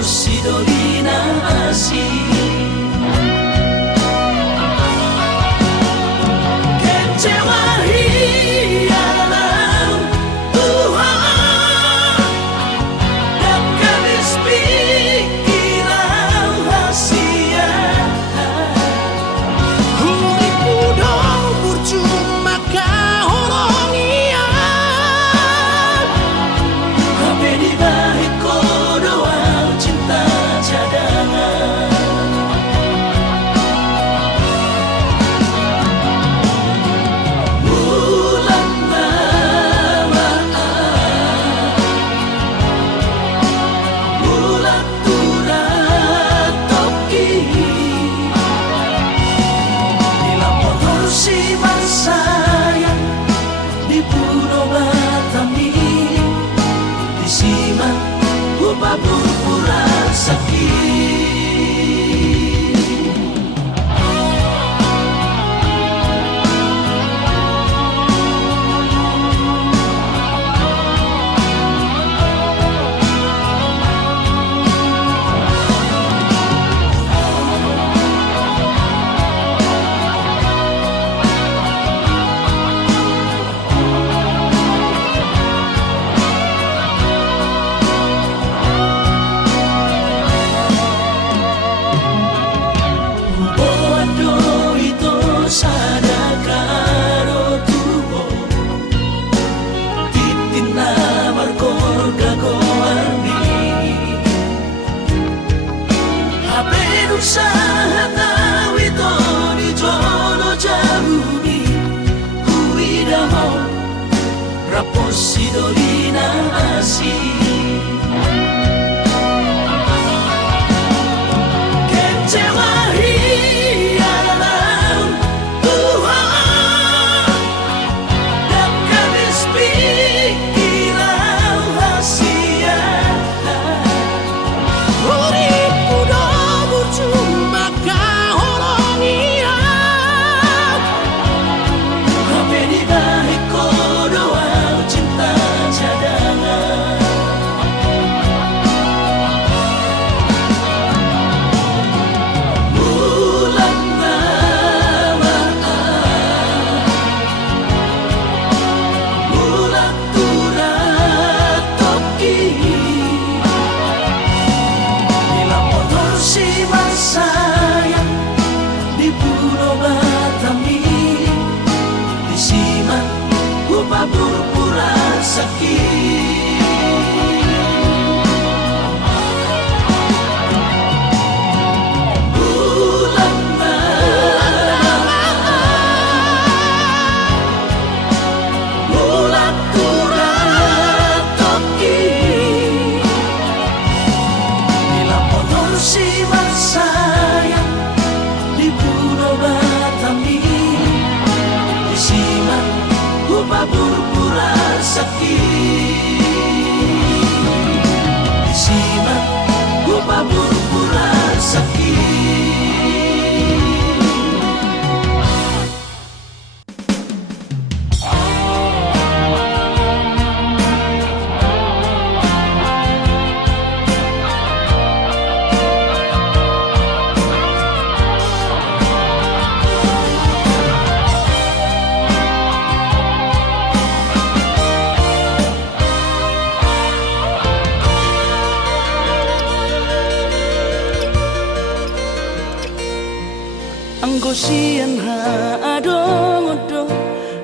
Raposidolina asih kecewa hilang Tuhan dan kabis pikiran rahasia Huriku dong percuma kahorong iya Habe di balik doang cinta cadangan Bulan malam Bulan turat toki Di lampau kursi sayang Di pulau Batami Di Siman Gua pura sakit Usaha tahu itu di jono jauh di Kuidamo Raposidolina asih kecewa hilang Tuhan dan kabis pikiran rahasia Huriku dong percuma kahorong iya Habe di balik doang cinta cadangan Bulan malam Bulan turat toki Di lampau kursi sayang Di pulau Batami Di Siman Gua pura sakit Bulan malam Bulan turat toki Di lampau kursi sayang Di pulau Batami Di Siman Gua pura sakit Di Siman Gua pura sakit Anggo sian ha adong odo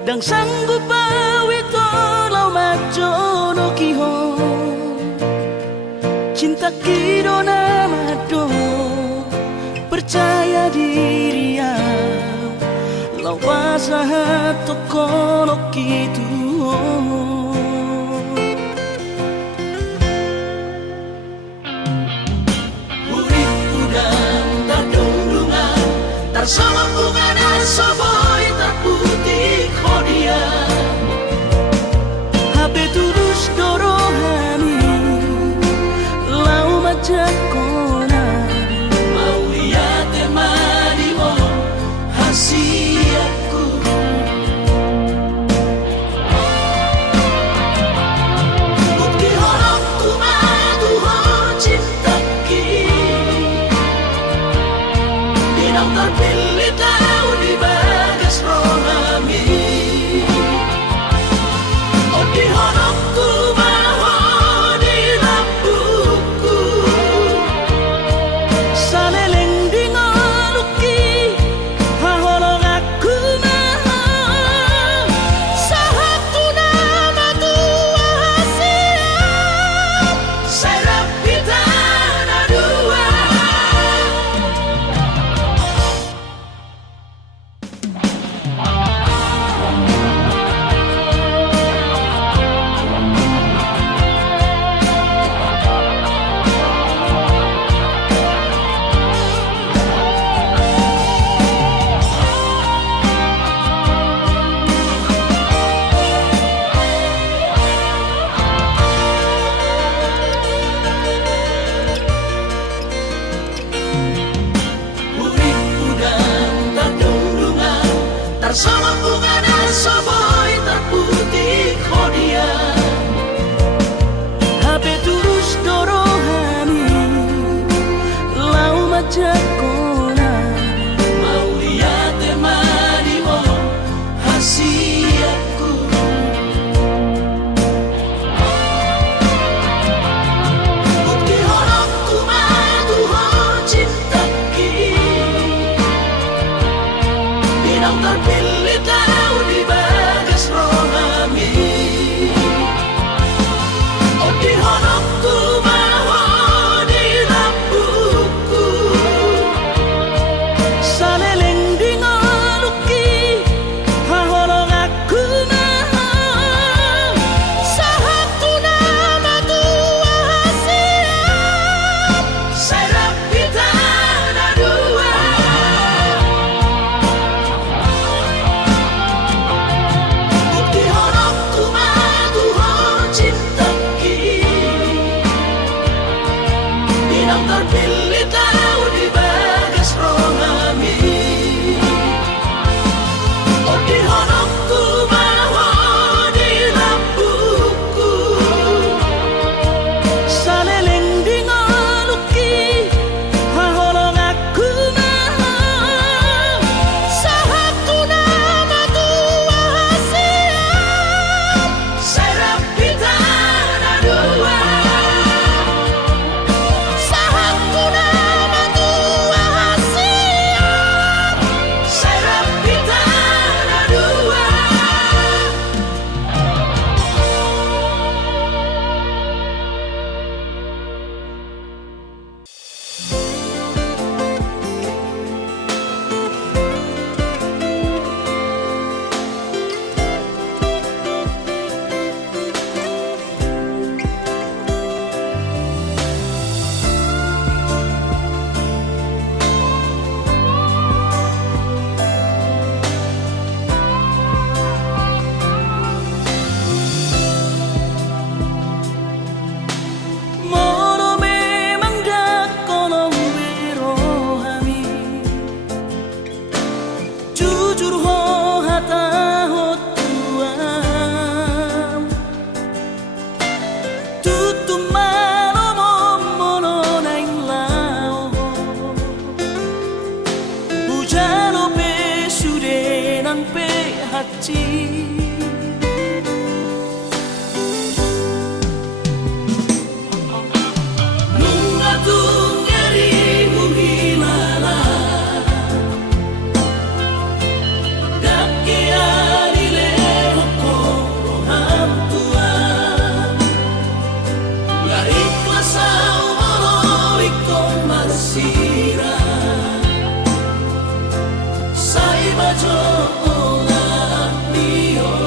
dang sanggup bawi tolau majono kiho cinta kidona mado percaya diri ya lawasa tokono kitu Urip udang terdundungan Tarsama bunga dan soboy terputih kodia Habe tulus dorohani lau majak kona Mau lihat temani mo hasiatku terpilih tahu di bagas rohami. Oh di honokku maho di lampuku, saleleng di ngoluki haholong aku maha sahatu nama tua siap serap kita dua. Uripku dan terdundungan tersama bunga dan soboy terputih khodian. Hape terus dorohani lau majakona Mau lihat temani mo hasiatku. Bukti honokku matuhon cintaki, bidang terpilih tahu di bagas rohami. Oh di honokku maho di lampuku, saleleng di ngoluki haholong aku maha sahatu nama tua siap serap kita dua. Bukti honokku matuhon cintaki, bidang terpilih tahu di bagas rohami. Oh di honokku maho di lampuku, saleleng di ngoluki haholong aku maha sahatu nama tua siap serap kita dua. sahatu nama tua siap Serap kita dua. Moro memang dakono wirohami jujur ho hata ho tuam tutu malo momono naing lao bujalo pe sude nang pe hati Mengatung nyerimu hilala, dake alile hokoro hamtuan. Lariklah sau molo ikon marsira, sai bajo olah mio.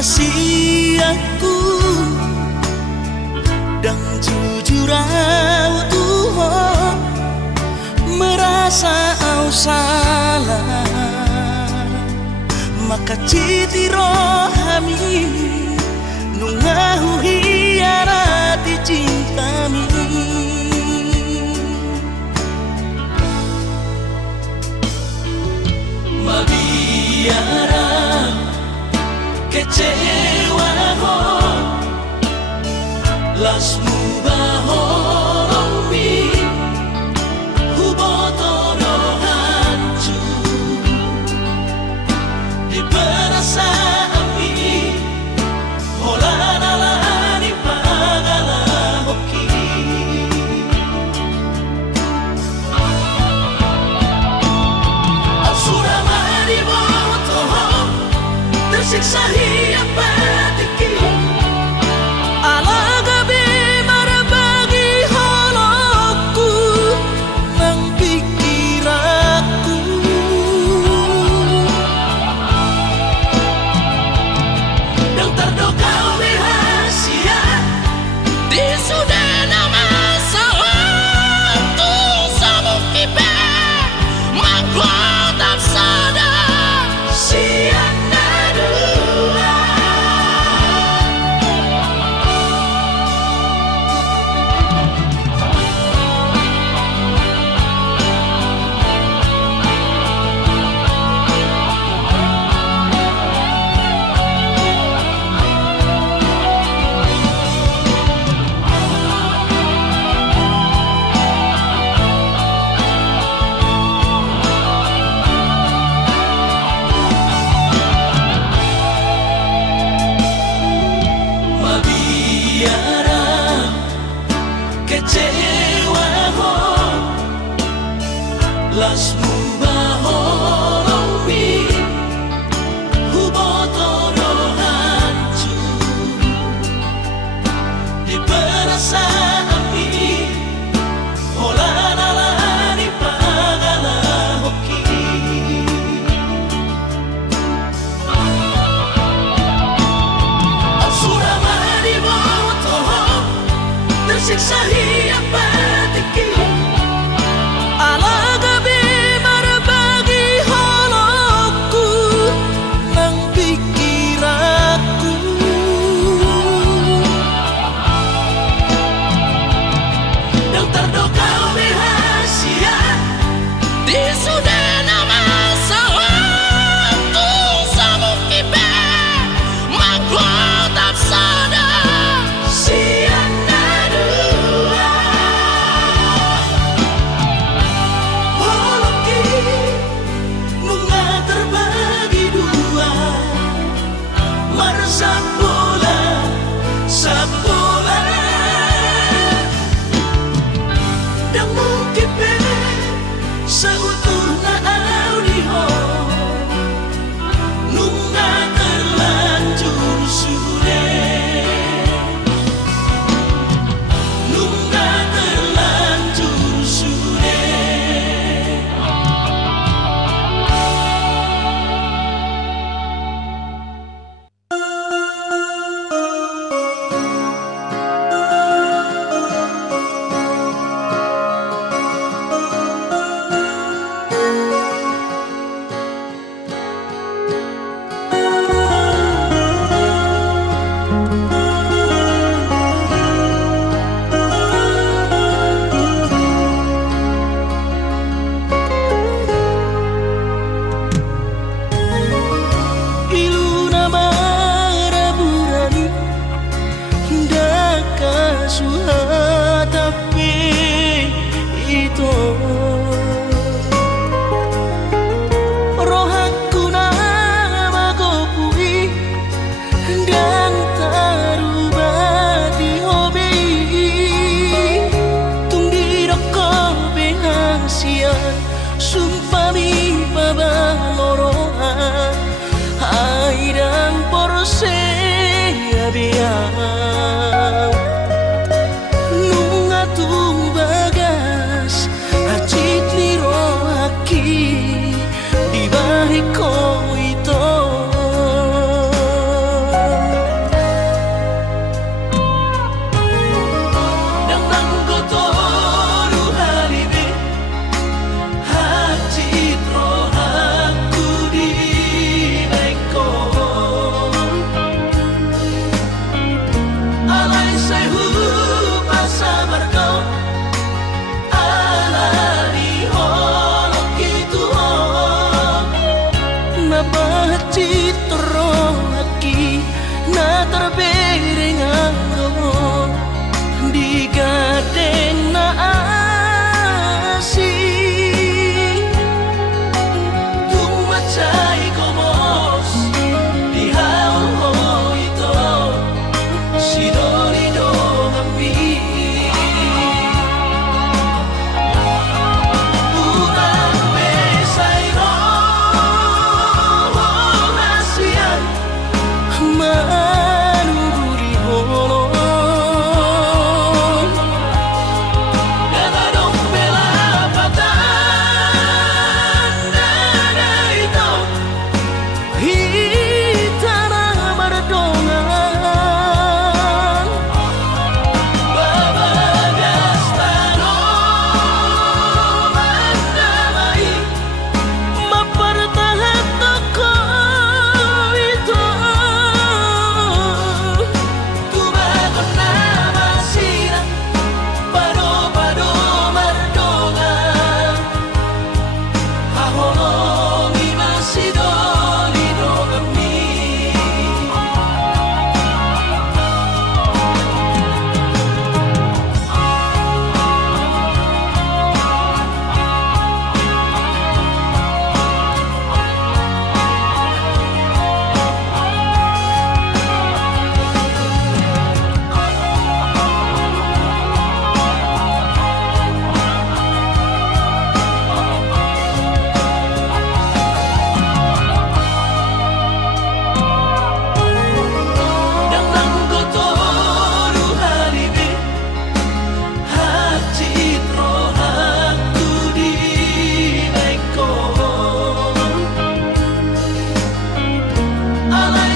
rahasiaku dan jujur au Tuhan merasa au salah maka citi rohami nungahu hiarati cintami Mabiara kecewa ho lasmu bahoromi hubotono hancur di perasaan holanalani pagala hoki Asura mari botoho tersiksa hiap batiki Alaga bimara bagi holoku nang pikiranku yang terdokau rahasia Di sudah nama sewaktu sabuk kipe Mangkau tak sadar siang dua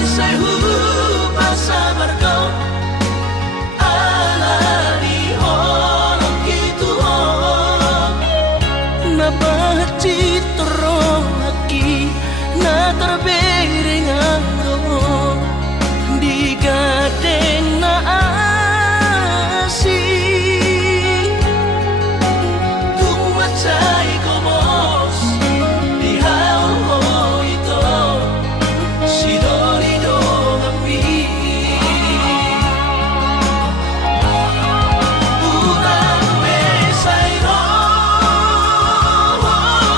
say hu pasabar kau ala di holong gitu na pachitro aki na terbering ako di gadeng na asing Tumacay komos di haul ho ito si Dorido ngapi Urang mesay ro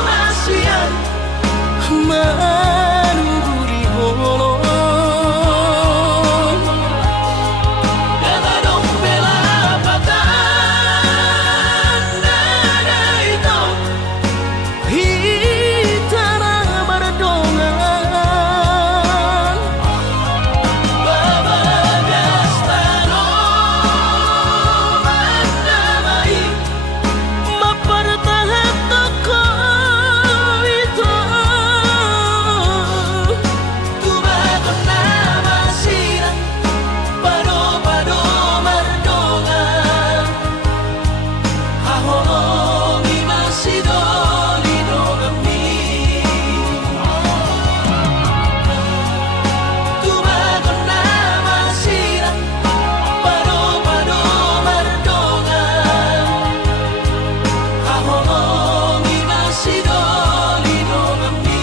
nasiyan manuguri holong Gadadong bela patan nada ito hitana mardongan Babagas tanong mandamay mapartahan ako ito Tumagon na masira Pado-pado mardongan Hahongi masidolido kami Tumagon na masira Pado-pado mardongan Hahongi masidolido kami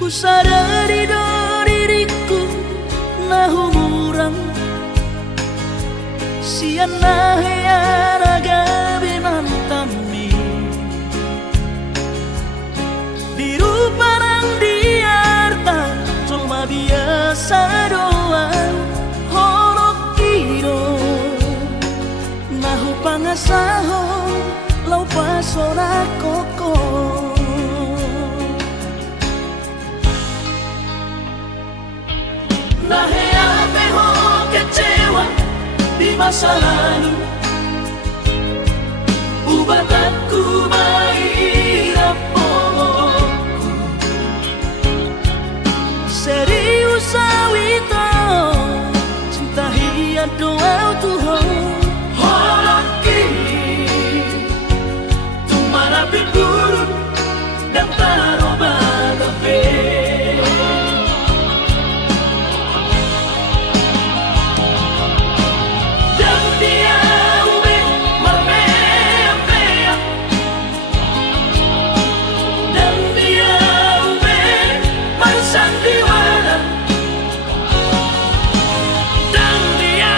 Usadari do diriku na humurang siyan na heyara gabi nantami biru parang diarta cuma biasa doang horok kiro nahu pangasaho lau pasora koko Naheape ho kecewa di masa lalu Ubatanku mahirap pomoku serius awito cinta hiat doa Tuhan Holong kini Tumarapi burun dan taroba kafe Dan dia ube mermea-mea Dan dia ube marsandiwara Dan dia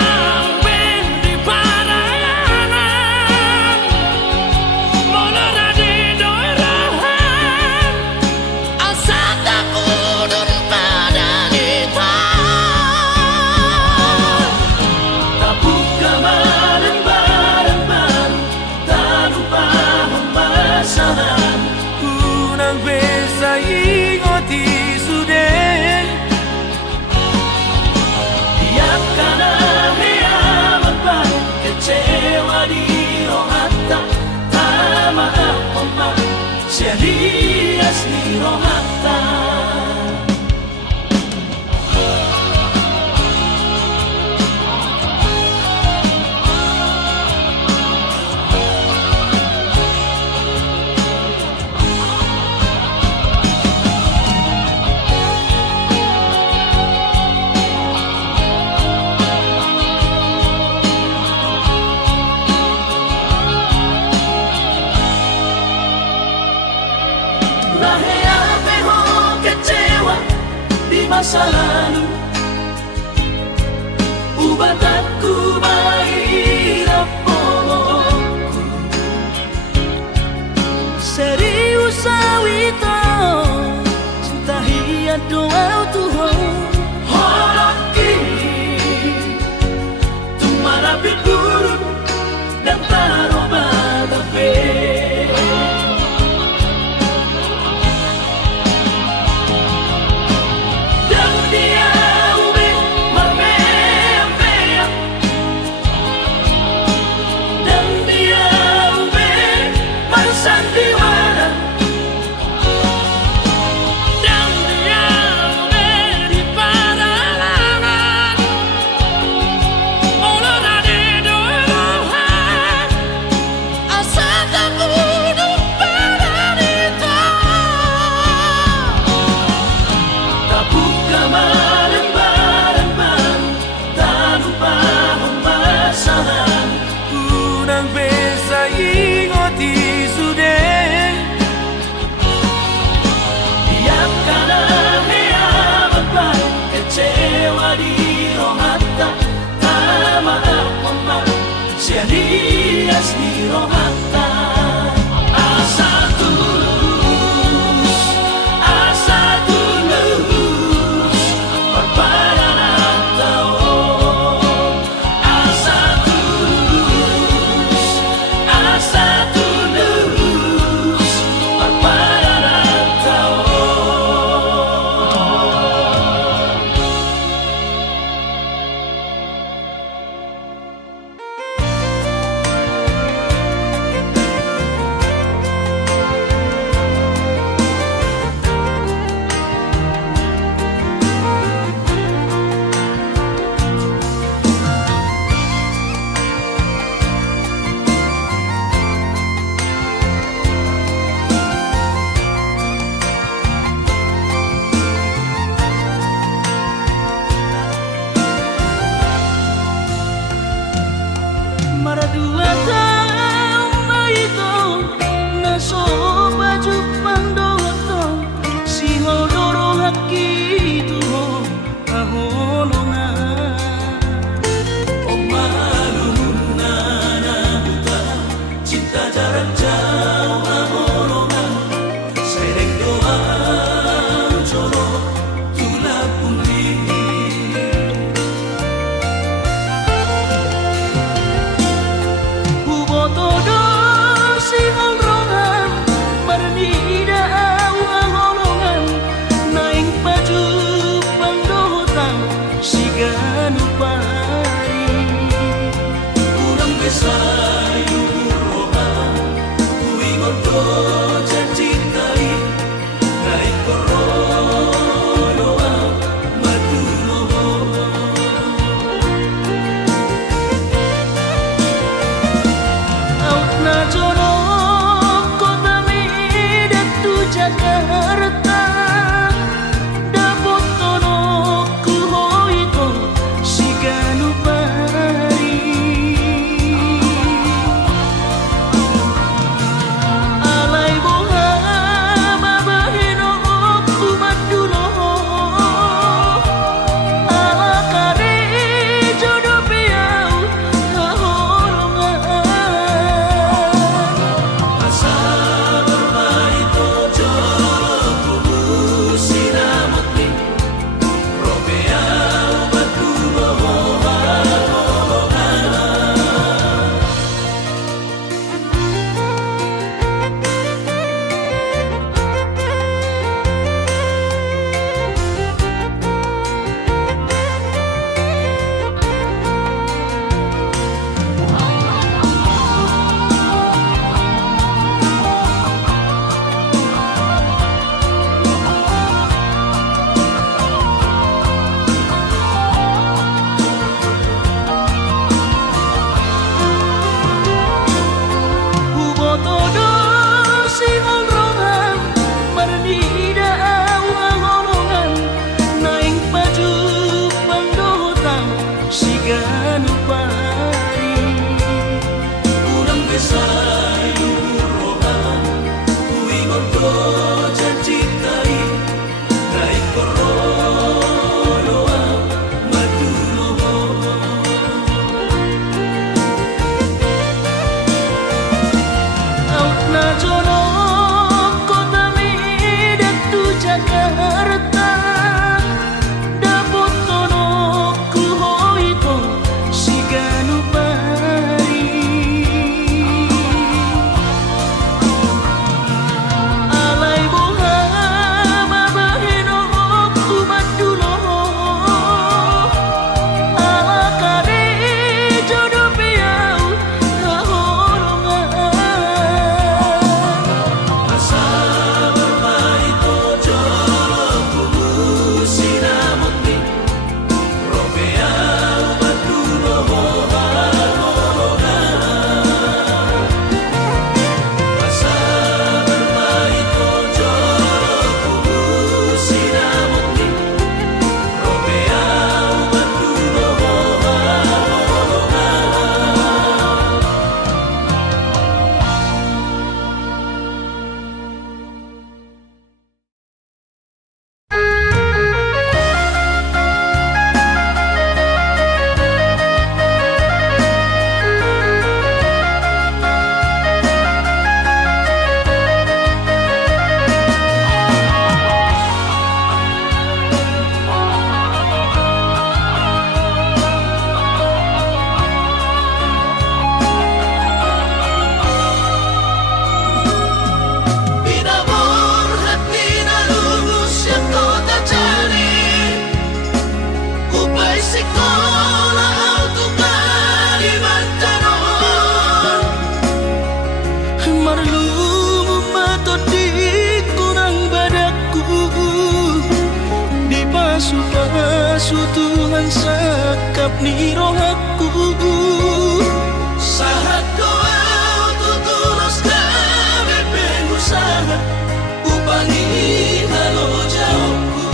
sekolah auto Kalimantan Marlumu matodi kurang badaku di pasu-pasu Tuhan sakap ni rohaku sahat doa tutulos kami pengusaha upangi halo jauhku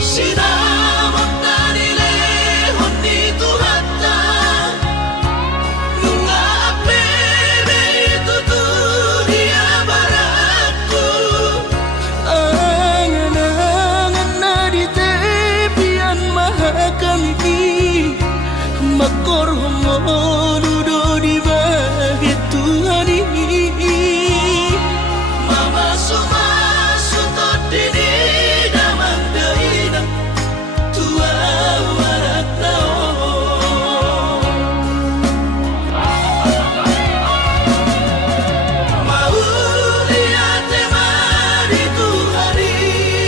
sinamot na nilehon ni Tuhata nunga apebe itu dia baratku angan-angan na di tepian mahakami makor homonudo di bahit Tuhan ini mama sumasu todini damang deina tua warat nao mau lihat mari Tuhari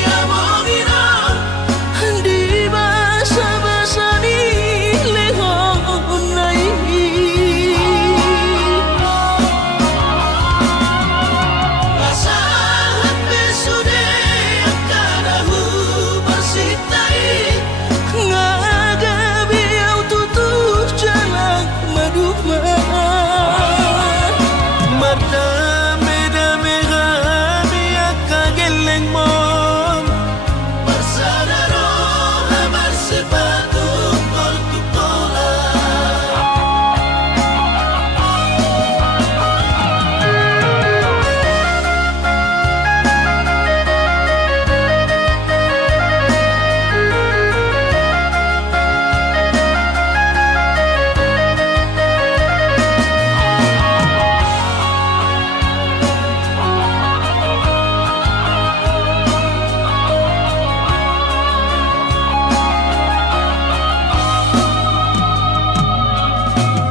amongina di basa-basa ni lehon nai Lasahan besude akadahu bersitai ngagabi au tutup jalan maduma mardame-dame kami akageleng mom bersadaro hamar sepatu kol tukola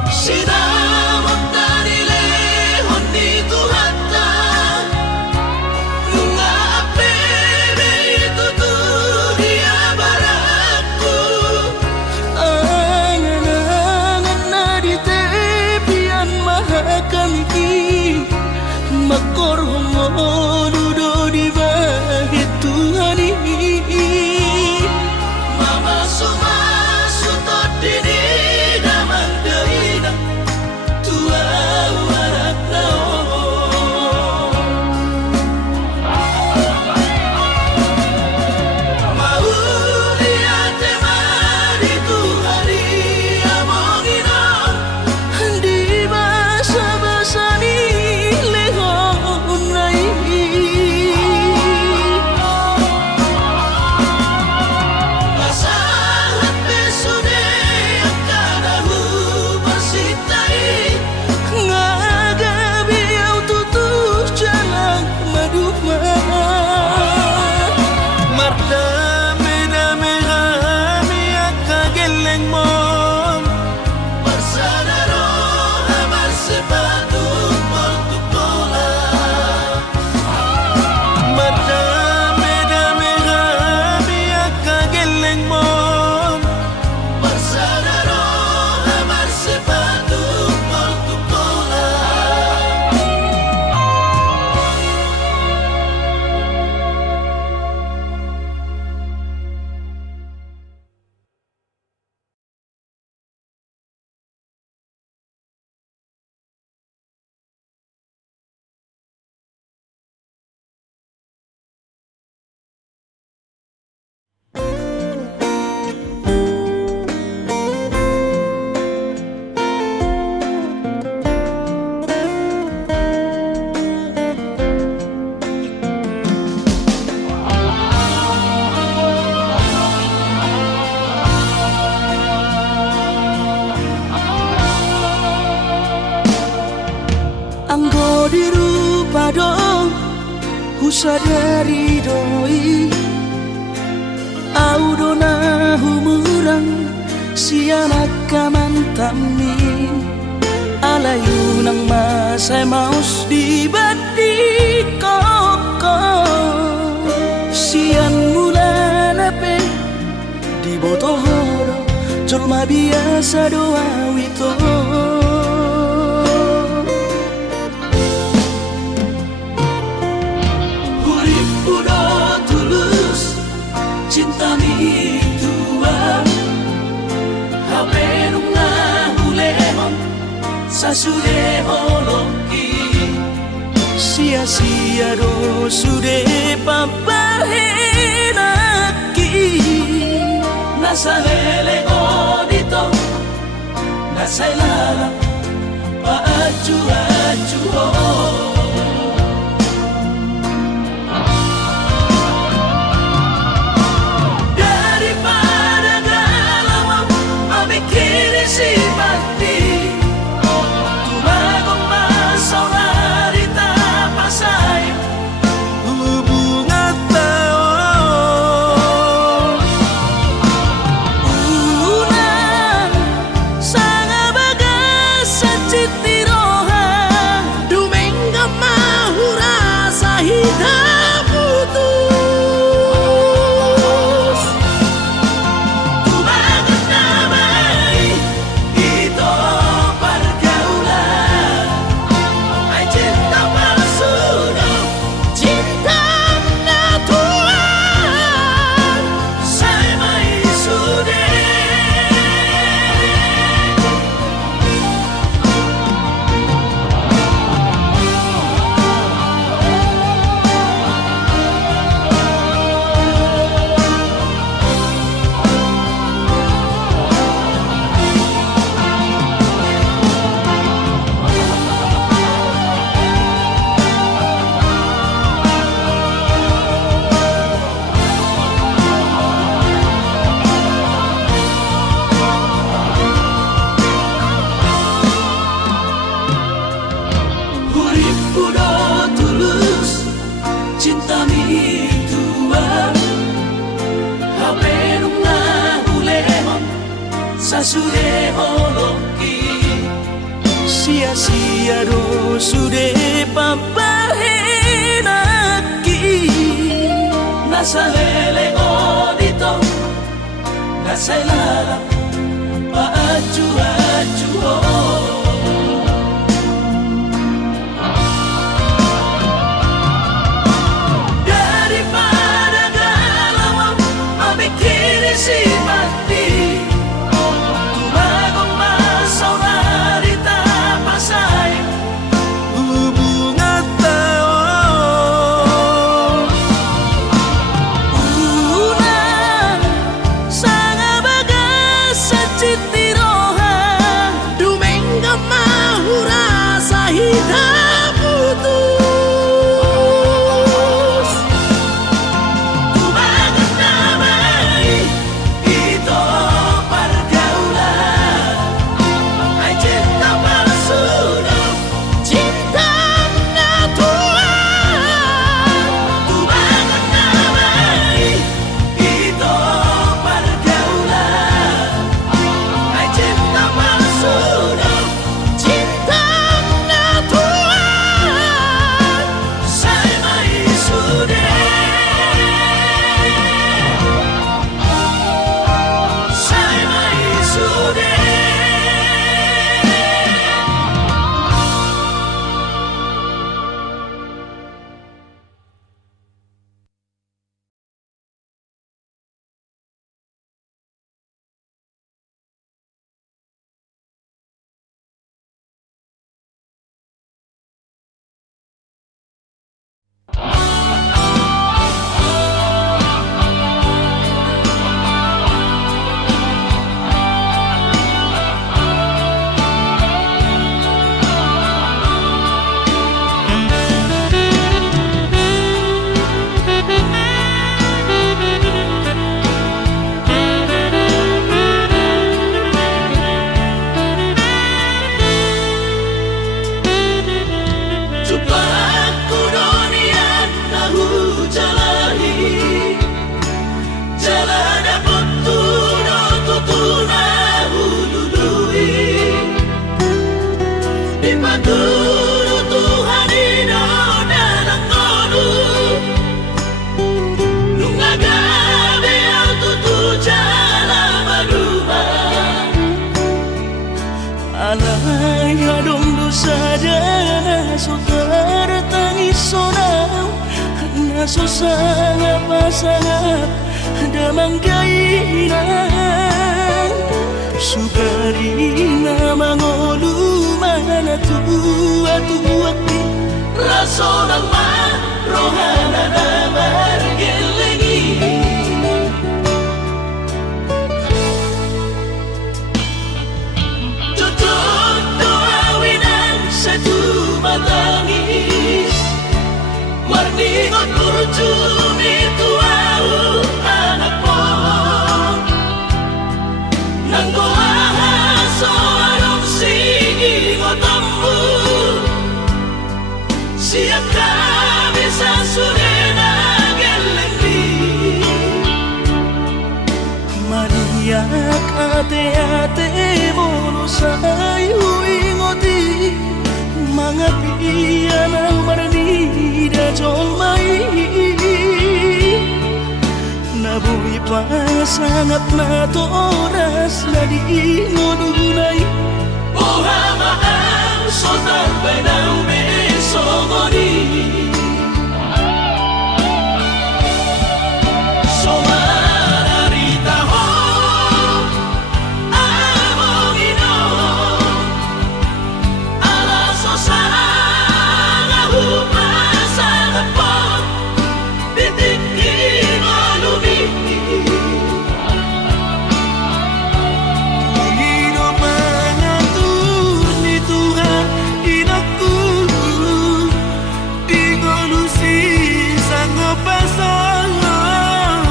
sinamot na nilehon ni Tuhata nunga apebe itu dia baratku angan-angan na di tepian mahakami makor homonudo di bahit Tuhan ini mama sumasu todini damang deina tua warat nao mau lihat mari Tuhari amongina di basa-basa ni lehon nai lasahan besude akadahu bersitai ngagabi au tutup jalan maduma mardame-dame kami akageleng mom bersadaro hamar sepatu kol tukola mardame-dame kami akageleng mom bersadaro hamar sepatu kol tukola anggo dirupa dong husadari doi au dona humurang sianak kamantami alayu nang masay maus di bati koko Sian mulan ape di botohoro Julma biasa doa wito. Urip udo tulus cinta mi tua hape nunga hulemon sasude holoki sia-sia do sude papahenaki nasalele odito nasailala paaju-aju daripada galau amikiri si mati tumagong masaulari tapasay hubungan taon unang sanga bagas sa cittiroha dumengga mahura sa hidup putus tumagat damai ito pergaulan ay cinta palsu Cinta natural saya may sude. Urip udo tulus cinta mi tua hape nunga hulemon sasude holoki sia-sia do sude papahenaki nasalele odito nasailala paaju-aju daripada galau amikiri si mati tumagong masaulari tapasay hubungan taon unang sanga bagas sa cittiroha dumengga sangat pasangat damang gainan sukarina mangolu mana tua-tua raso nama rohana nama gelengi tutup doa winan satu matangis warningot kurcumi tuau anak mo nang goahan soalong sige ngotammu siap kami sasurena gelengdi Maria ate-ate mono sayu ingoti mangapian ang marni da jolmai nabuhi pa sangat na toras na di ngodunay ohama ang sotar benang besogoni somararita ho amongino ala sosanga hupasanga po bitik malumi Panginoon mangatun ni Tuhan inakku di ngolusi sang pasangan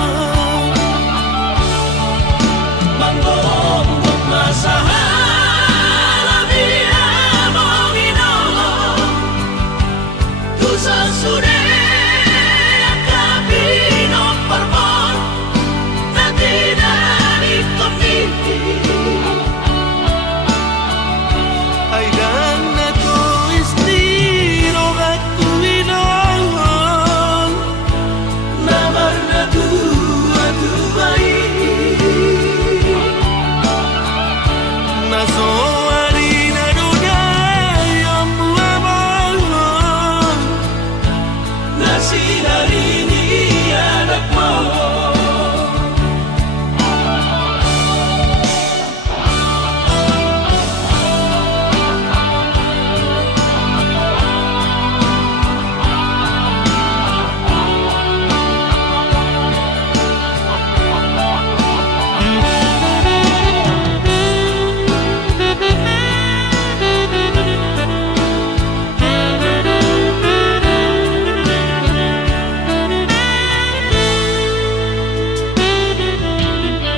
manggong masahala biya mongino tusa sude akabino parmon natinani kami ay dan ako istiro at kuwilang namar na tuwa-tuway nasoari na dunay ang buwabang nasinari ni anak mo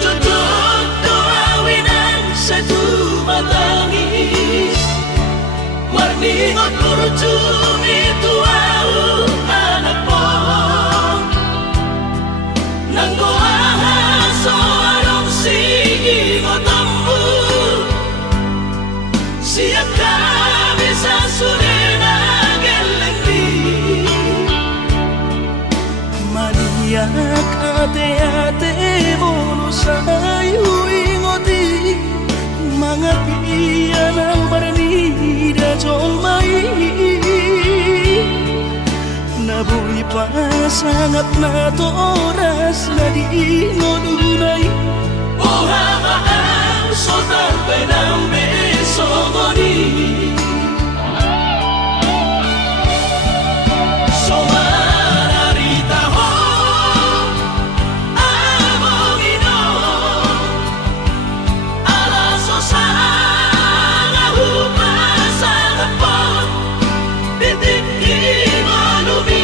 tutup doa winan satu matangis warningot kurcumi tuau anak po nang goahan soalong sige ngotammu siap kami sasurena gelengdi Maniak ate-ate mono sayu ingoti mangapian ang marni da jolmai nabuhi pa sangat na toras na di ngodunay ohama ang sotar benang besogoni somararita ho amongino ala sosanga hupasanga po bitik malumi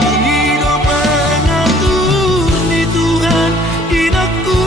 Panginoon mangatun ni Tuhan inakku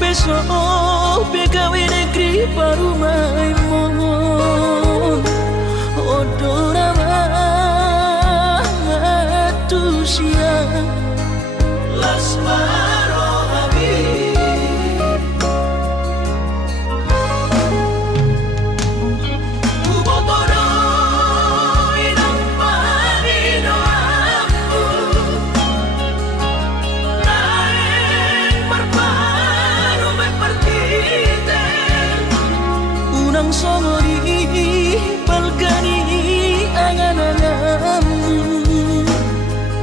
besok PKW negeri baru main mohon odora matusya Lasmaro Habib Kubotoro inang panino aku Naeng marparo me partite Unang songori balgani angan-anganmu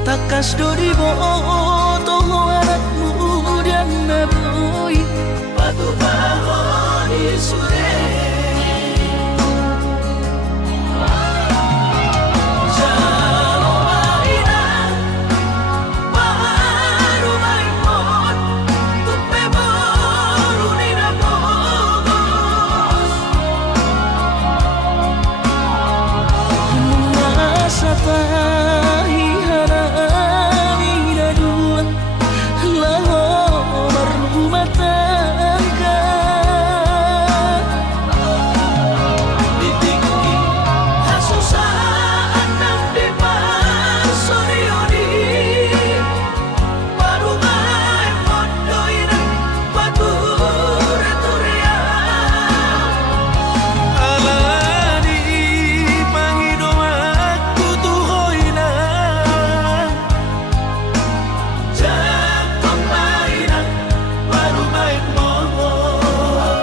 Takas dori boto anakmu dan naboy Batu bahoni sure Jalo maina baru main pot tupe baru nina bogos Masa tahi harami dua laho berumah tangga Ditinggi Kasusaan ng depan sorioni baru main mondoy ng pature-turea Alani Panginoon tutuhoy na Diyan pamainan Baru main mohon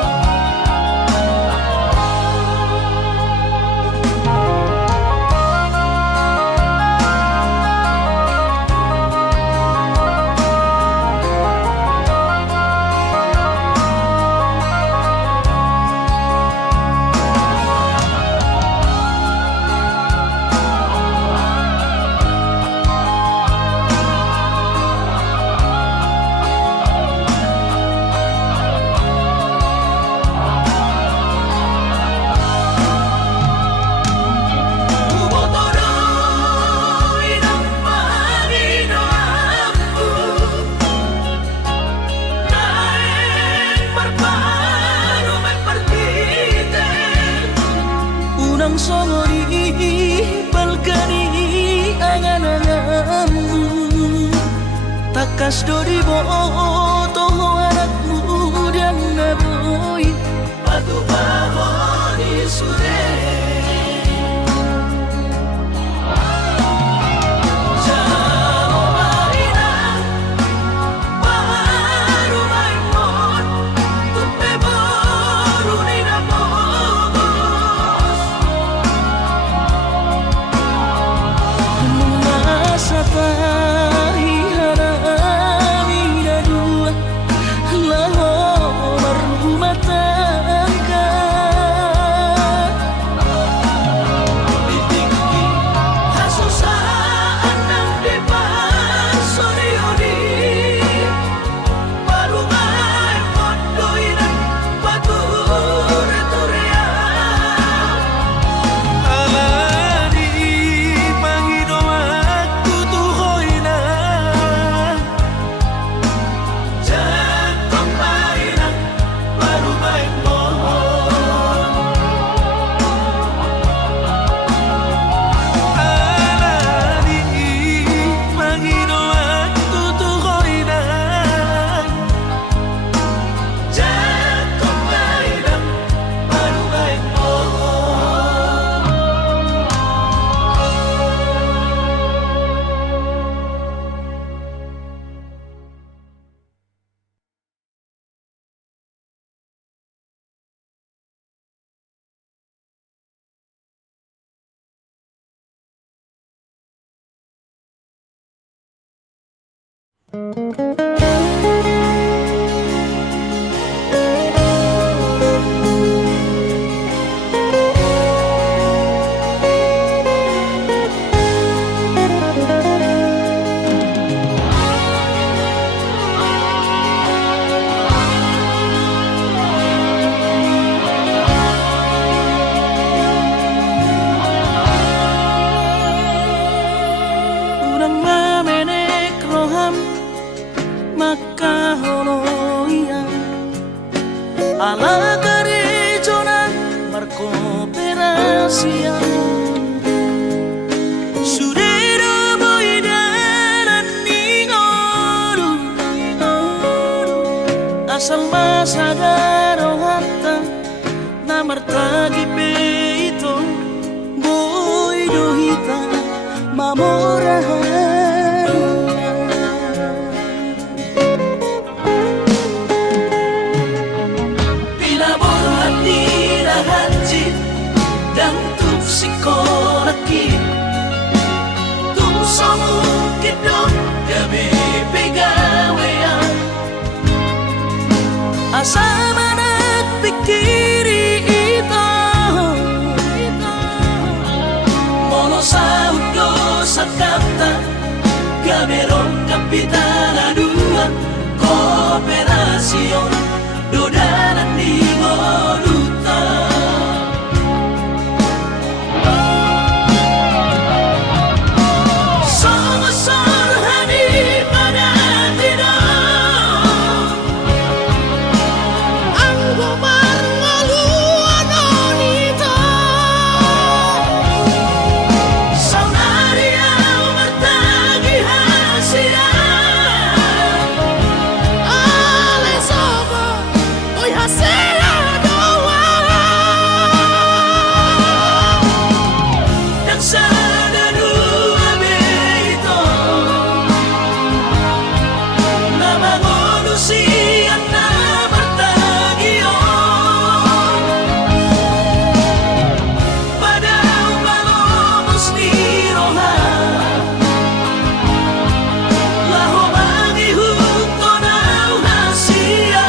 Kubotoro inang panino aku Naeng marparo me partite Unang songori balgani angan-anganmu Takas dori boto anakmu dan naboy Batu bahoni sure Jalo maina baru main pot tupe baru nina bogos Masa tahi harami dua laho berumah tangga Ditinggi Kasusaan ng depan sorioni baru main mondoy ng pature-turea Alani Panginoon tutuhoy na Diyan pamainan Baru main mohon Alani Panginoon tutuhoy na Diyan pamainan Baru main mohon alla regione marco operasia sudero boidaran ningoru asal masadaro hatta namartagi peito boido hita mamorahan Pinabuhat ni Rahanjit dan tuk sikolaki tuk somukit dong gabi pegawean asa manak pikiri ito mono sa udo sa kata gaberong kapitana dua kooperasyon dodanan di Moduta Sama-sama hani pada tidak Ang gobarngaluan onito Saunaria martagi hasian Ale sobo Oy hasela doa dan sana dua beito nama manusia na bertagion pada umalomos ni roha laho mangihut ko na hasia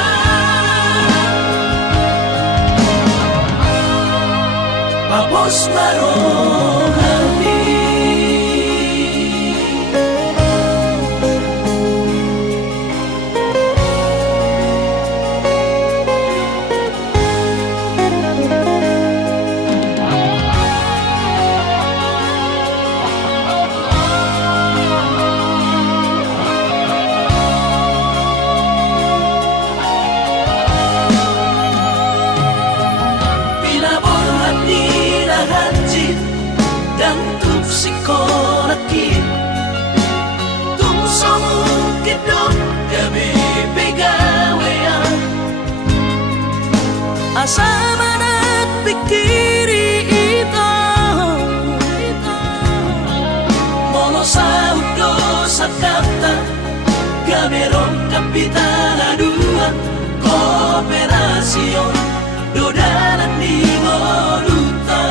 Papos marohani Pinaborhat ni Rahanjit dan tuk sikolaki tuk somukit dong gabi pegawean asa manak pikiri ito mono sa udo sa kata gaberong kapitana dua kooperasyon dodanan di Moduta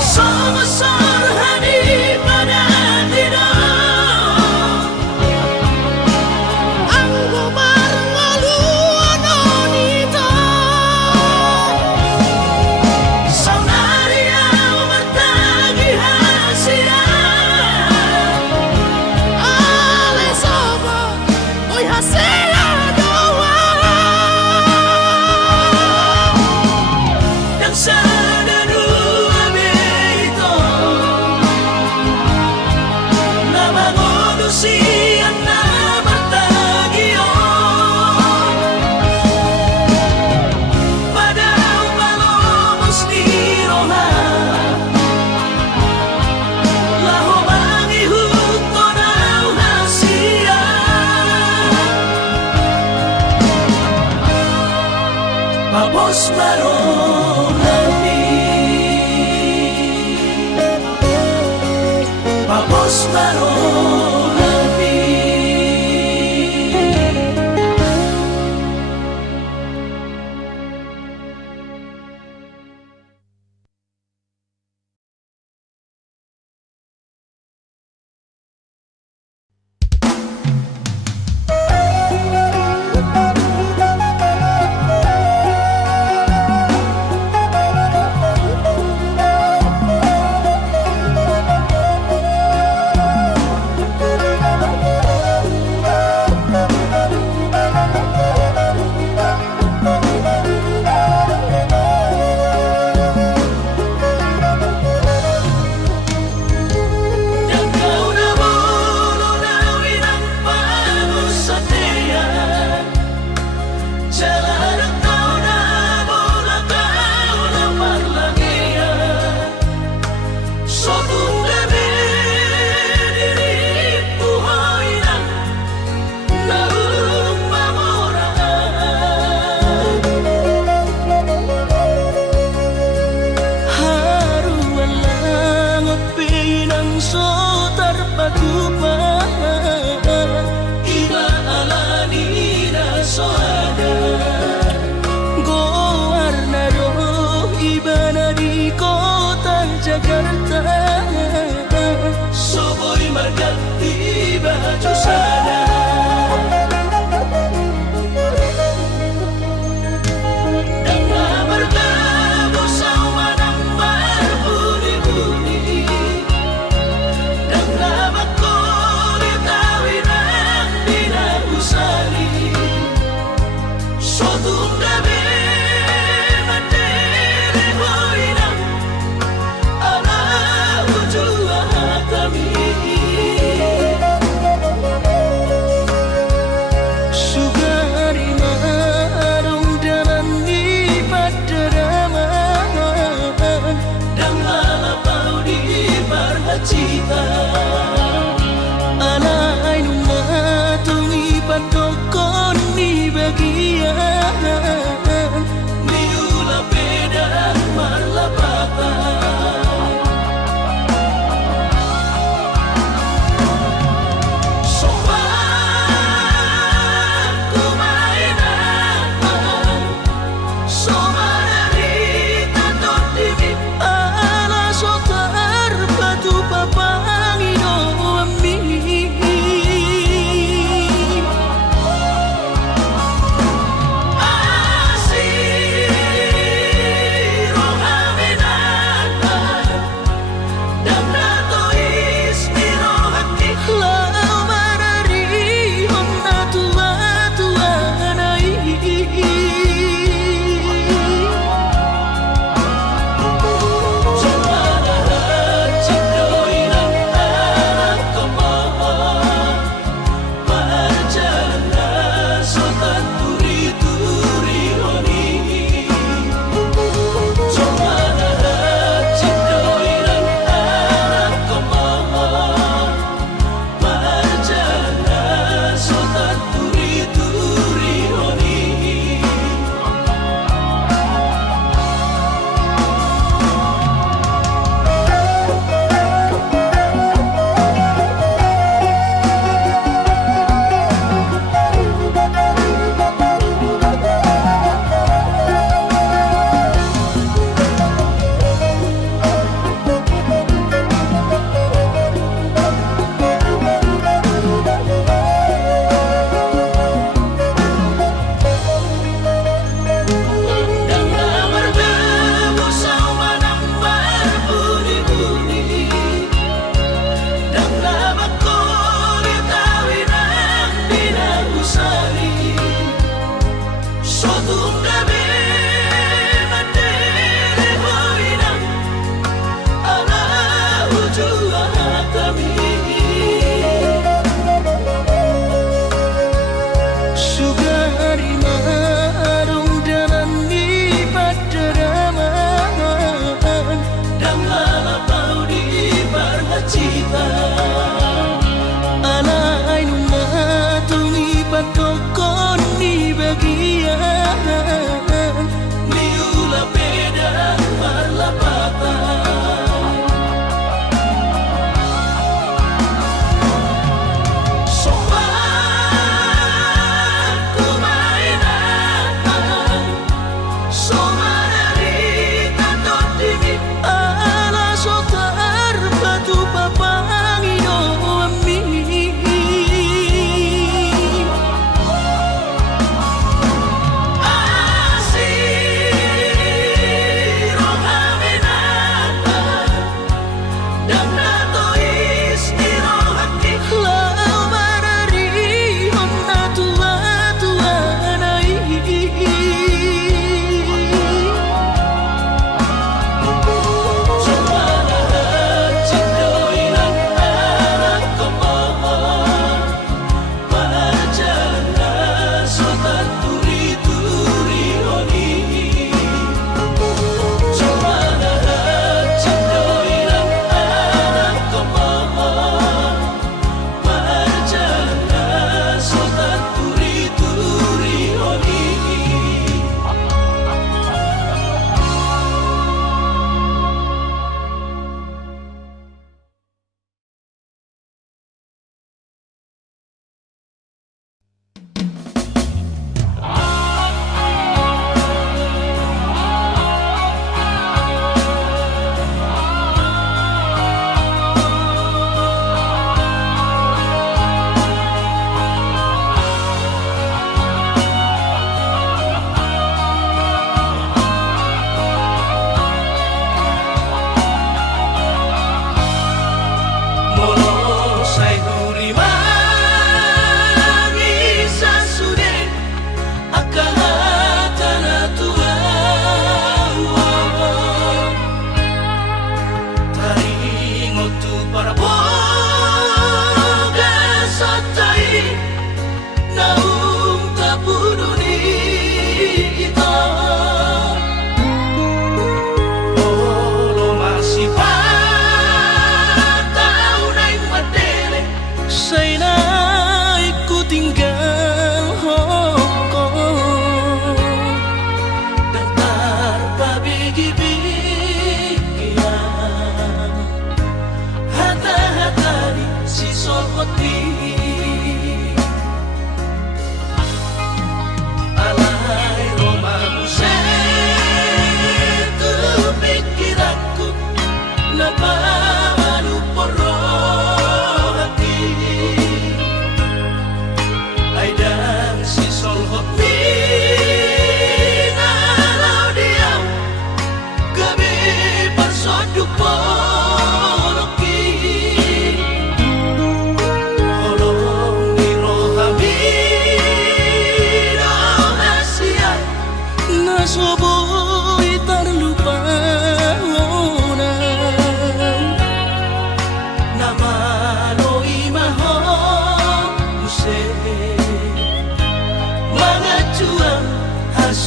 Sama-sama hani pada tidak Ang gobarngaluan onito Saunaria martagi hasian Ale sobo Oy hasela doa dan sana dua beito nama manusia na bertagion pada umalomos ni roha laho mangihut ko na hasia Papos marohani Papos marohani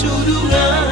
sudungan